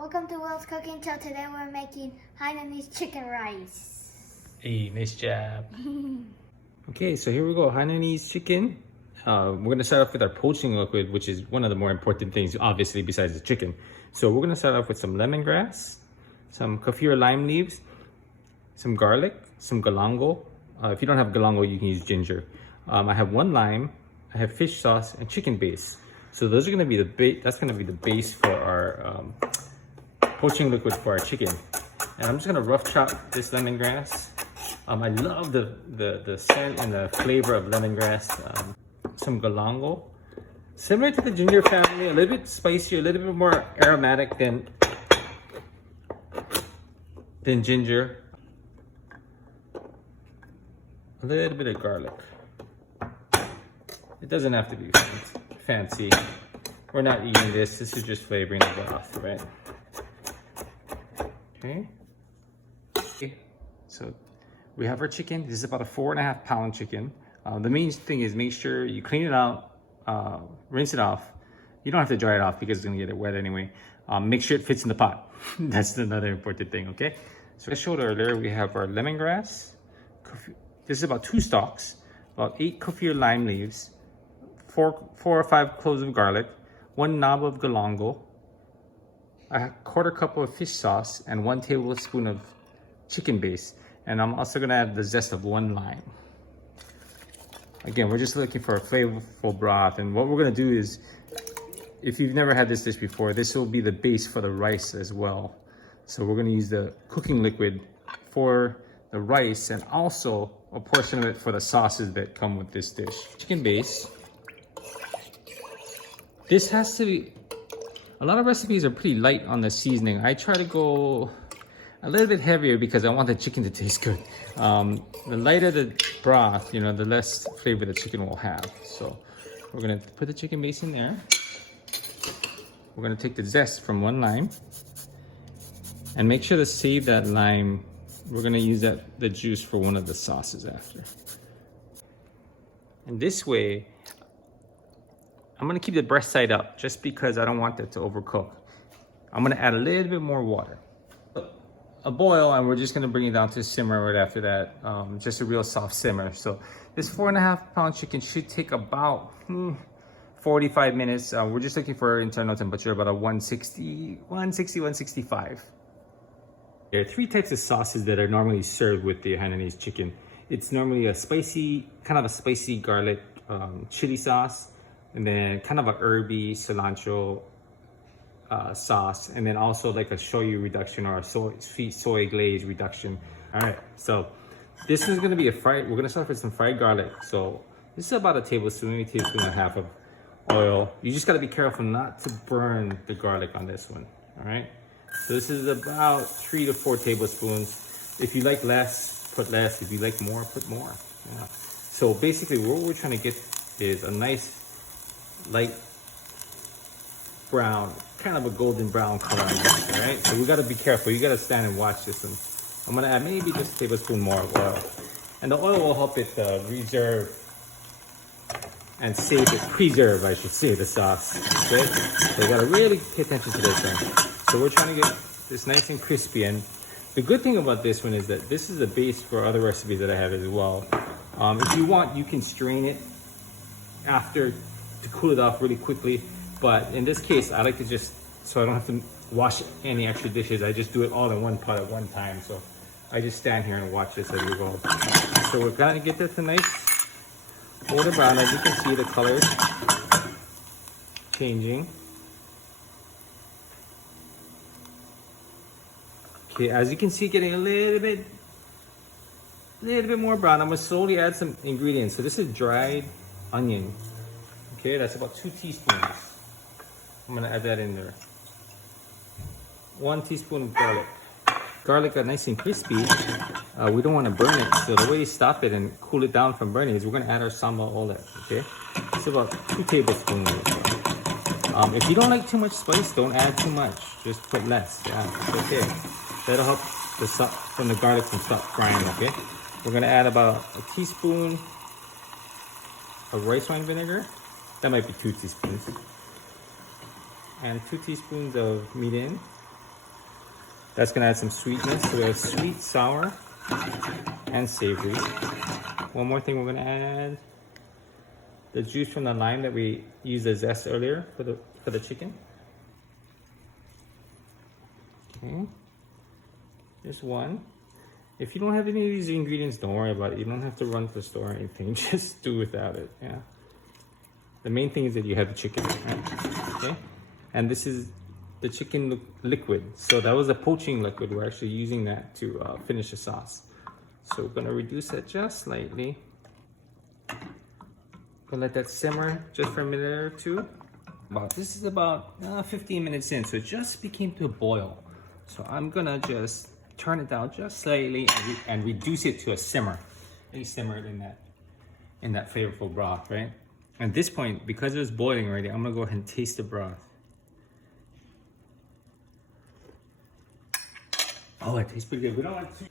Welcome to Will's Cooking Show. Today we're making Hainanese Chicken Rice. Hey, nice job. Okay, so here we go, Hainanese chicken. We're gonna start off with our poaching liquid, which is one of the more important things, obviously, besides the chicken. So we're gonna start off with some lemongrass, some kaffir lime leaves, some garlic, some galangal. If you don't have galangal, you can use ginger. I have 1 lime, I have fish sauce, and chicken base. So those are gonna be the base. That's gonna be the base for our poaching liquid for our chicken. And I'm just gonna rough chop this lemongrass. I love the scent and the flavor of lemongrass. Some galangal, similar to the ginger family, a little bit spicier, a little bit more aromatic than ginger. A little bit of garlic. It doesn't have to be fancy. We're not eating this. This is just flavoring the broth, right? Okay. So we have our chicken. This is about a 4.5 pound chicken. The main thing is make sure you clean it out, rinse it off. You don't have to dry it off because it's gonna get it wet anyway. Make sure it fits in the pot. That's another important thing, okay? So I showed earlier, we have our lemongrass. This is about 2 stalks, about 8 kaffir lime leaves, 4 or 5 cloves of garlic, 1 knob of galangal, a 1/4 cup of fish sauce, and 1 tablespoon of chicken base. And I'm also gonna add the zest of 1 lime. Again, we're just looking for a flavorful broth. And what we're gonna do is, if you've never had this dish before, this will be the base for the rice as well. So we're gonna use the cooking liquid for the rice and also a portion of it for the sauces that come with this dish. Chicken base. This has to be, a lot of recipes are pretty light on the seasoning. I try to go a little bit heavier because I want the chicken to taste good. The lighter the broth, the less flavor the chicken will have. So we're gonna put the chicken base in there. We're gonna take the zest from 1 lime and make sure to save that lime. We're gonna use the juice for one of the sauces after. And this way, I'm gonna keep the breast side up just because I don't want that to overcook. I'm gonna add a little bit more water. A boil, and we're just gonna bring it down to simmer right after that. Just a real soft simmer. So this 4.5 pound chicken should take about 45 minutes. We're just looking for internal temperature about a 165. There are 3 types of sauces that are normally served with the Hainanese chicken. It's normally a spicy garlic chili sauce, and then kind of a herby cilantro sauce, and then also like a shoyu reduction or a sweet soy glaze reduction. All right, so this is gonna be we're gonna start with some fried garlic. So this is about a tablespoon, maybe a tablespoon and a half of oil. You just gotta be careful not to burn the garlic on this one, all right? So this is about 3 to 4 tablespoons. If you like less, put less. If you like more, put more. Yeah. So basically what we're trying to get is a nice light brown, kind of a golden brown color on this, all right? So we gotta be careful. You gotta stand and watch this one. I'm gonna add maybe just a tablespoon more of oil. And the oil will help it reserve and preserve, I should say, the sauce, okay? So you gotta really pay attention to this one. So we're trying to get this nice and crispy. And the good thing about this one is that this is the base for other recipes that I have as well. If you want, you can strain it after to cool it off really quickly. But in this case, I like to just, so I don't have to wash any extra dishes, I just do it all in one pot at one time. So I just stand here and watch this as we go. So we're gonna get this a nice golden brown. As you can see, the color changing. Okay, as you can see, getting a little bit more brown. I'm gonna slowly add some ingredients. So this is dried onion. Okay, that's about 2 teaspoons. I'm gonna add that in there. 1 teaspoon of garlic. Garlic got nice and crispy. We don't want to burn it, so the way you stop it and cool it down from burning is we're gonna add our sambal oil. Okay, it's about 2 tablespoons. If you don't like too much spice, don't add too much. Just put less. Yeah, it's okay. That'll help from the garlic from stop frying. Okay, we're gonna add about a teaspoon of rice wine vinegar. That might be 2 teaspoons. And 2 teaspoons of mirin. That's gonna add some sweetness. So we have sweet, sour, and savory. One more thing we're gonna add the juice from the lime that we used as zest earlier for the chicken. Okay, just one. If you don't have any of these ingredients, don't worry about it. You don't have to run to the store or anything. Just do without it. Yeah. The main thing is that you have the chicken, right? Okay. And this is the chicken liquid. So that was a poaching liquid. We're actually using that to finish the sauce. So we're gonna reduce that just slightly. Gonna let that simmer just for a minute or two. This is about 15 minutes in, so it just became to a boil. So I'm gonna just turn it down just slightly and reduce it to a simmer. They simmered in that flavorful broth, right? At this point, because it was boiling already, I'm gonna go ahead and taste the broth. Oh, it tastes pretty good. We don't want to.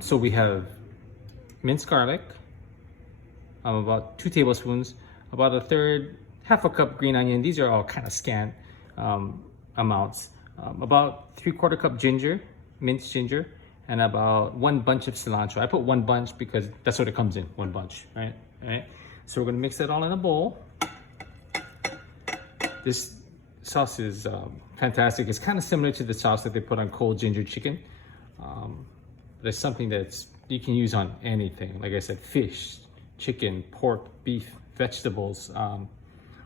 So we have minced garlic, about 2 tablespoons, about a third, half a cup green onion. These are all kind of scant amounts. About 3/4 cup ginger, minced ginger, and about 1 bunch of cilantro. I put 1 bunch because that's what it comes in, 1 bunch, right? All right. So we're gonna mix that all in a bowl. This sauce is fantastic. It's kind of similar to the sauce that they put on cold ginger chicken. There's something that's you can use on anything. Like I said, fish, chicken, pork, beef, vegetables,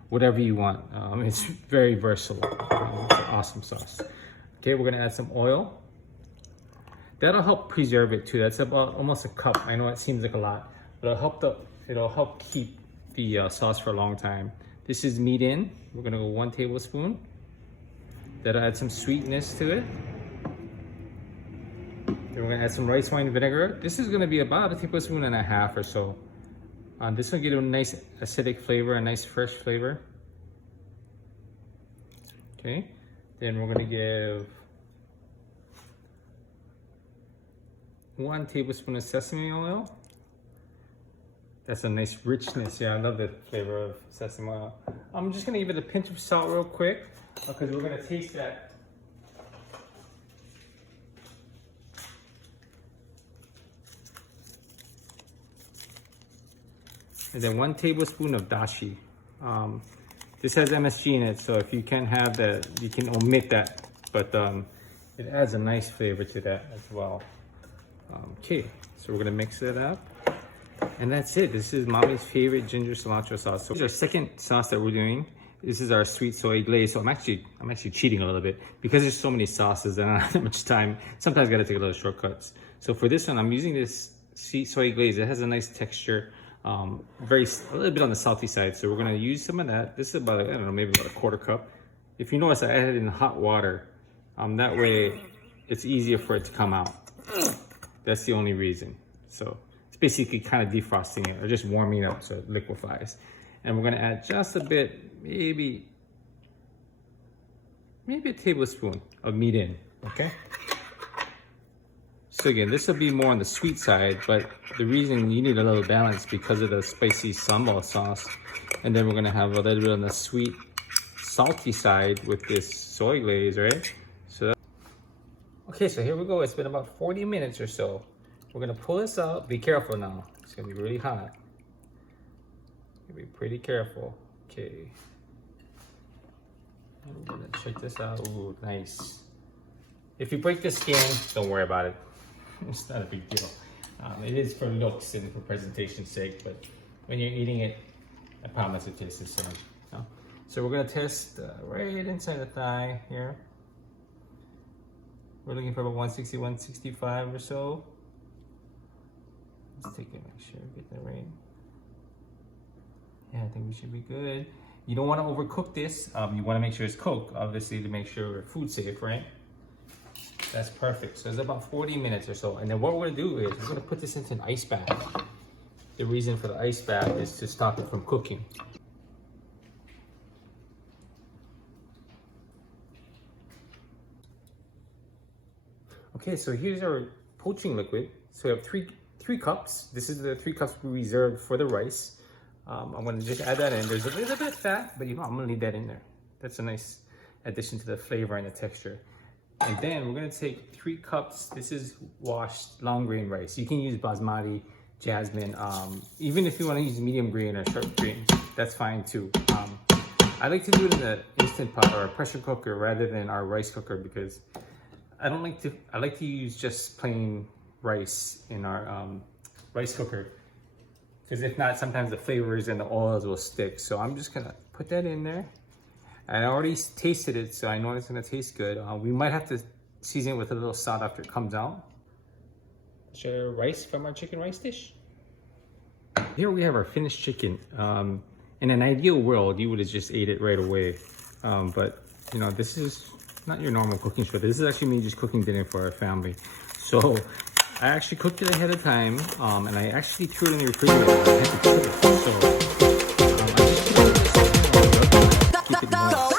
whatever you want. It's very versatile. It's an awesome sauce. Okay, we're gonna add some oil. That'll help preserve it too. That's about almost a cup. I know it seems like a lot, but it'll help keep the sauce for a long time. This is meat in. We're gonna go 1 tablespoon. That'll add some sweetness to it. Then we're gonna add some rice wine vinegar. This is gonna be about 1.5 tablespoons or so. This will give it a nice acidic flavor, a nice fresh flavor. Okay, then we're gonna give 1 tablespoon of sesame oil. That's a nice richness. Yeah, I love the flavor of sesame oil. I'm just gonna give it a pinch of salt real quick because we're gonna taste that. And then 1 tablespoon of dashi. This has MSG in it, so if you can't have that, you can omit that. But it adds a nice flavor to that as well. Okay, so we're gonna mix it up. And that's it. This is Mommy's favorite ginger cilantro sauce. So this is our second sauce that we're doing. This is our sweet soy glaze. So I'm actually cheating a little bit because there's so many sauces and I don't have that much time. Sometimes I gotta take a little shortcuts. So for this one, I'm using this sweet soy glaze. It has a nice texture. A little bit on the salty side, so we're gonna use some of that. This is about, I don't know, maybe about 1/4 cup. If you notice, I added it in hot water. That way, it's easier for it to come out. That's the only reason. So it's basically kind of defrosting it or just warming it up so it liquefies. And we're gonna add just a bit, maybe a tablespoon of meat in. Okay. So again, this will be more on the sweet side, but the reason you need a little balance because of the spicy sambal sauce. And then we're gonna have a little bit on the sweet, salty side with this soy glaze, right? So, okay, so here we go. It's been about 40 minutes or so. We're gonna pull this out. Be careful now. It's gonna be really hot. Be pretty careful. Okay. I'm gonna check this out. Ooh, nice. If you break the skin, don't worry about it. It's not a big deal. It is for looks and for presentation's sake, but when you're eating it, I promise it tastes the same. No? So we're gonna test right inside the thigh here. We're looking for about 160, 165 or so. Let's take it, make sure we get that right. Yeah, I think we should be good. You don't want to overcook this. You want to make sure it's cooked, obviously, to make sure we're food safe, right? That's perfect. So it's about 40 minutes or so. And then what we're gonna do is we're gonna put this into an ice bath. The reason for the ice bath is to stop it from cooking. Okay, so here's our poaching liquid. So we have three cups. This is the 3 cups we reserved for the rice. I'm gonna just add that in. There's a little bit of fat, but you know, I'm gonna leave that in there. That's a nice addition to the flavor and the texture. And then we're gonna take 3 cups. This is washed long grain rice. You can use basmati, jasmine. Even if you wanna use medium grain or short grain, that's fine too. I like to do it in an instant pot or a pressure cooker rather than our rice cooker because I like to use just plain rice in our rice cooker. Because if not, sometimes the flavors and the oils will stick. So I'm just gonna put that in there. I already tasted it, so I know it's gonna taste good. We might have to season it with a little salt after it comes out. Share rice from our chicken rice dish. Here we have our finished chicken. In an ideal world, you would have just ate it right away. But you know, this is not your normal cooking show. This is actually me just cooking dinner for our family. So I actually cooked it ahead of time, and I actually threw it in the refrigerator. I had to chill it. So I just keep it warm.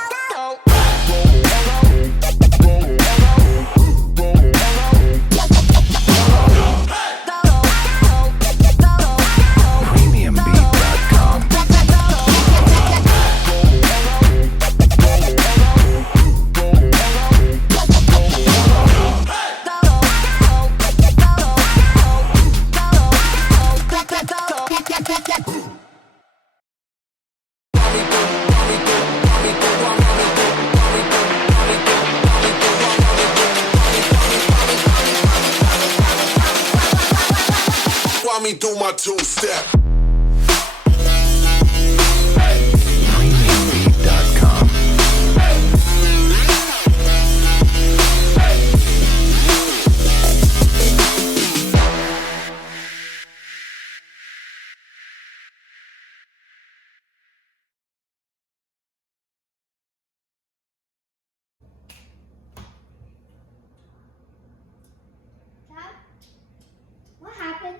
Me do my 2-step. Premiumbeat.com. Dad, what happened?